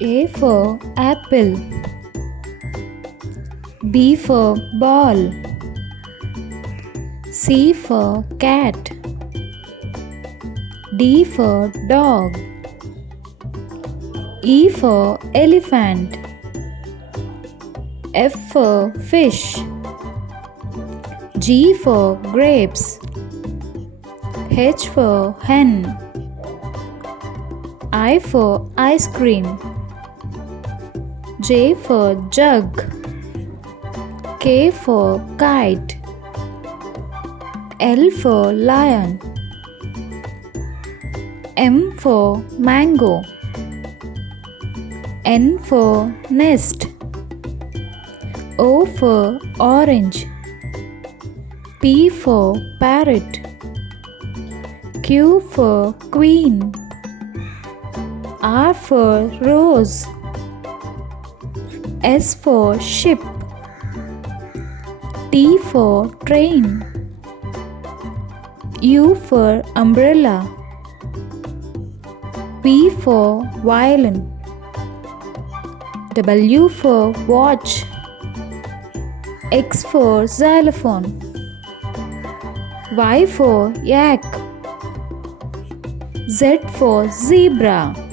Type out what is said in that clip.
A for apple. B for ball. C for cat. D for dog. E for elephant. F for fish. G for grapes. H for hen. I for ice cream. J for jug. K for kite. L for lion. M for mango. N for nest. O for orange. P for parrot. Q for queen. R for rose. S for ship. T for train. U for umbrella. V for violin. W for watch. X for xylophone. Y for yak. Z for zebra.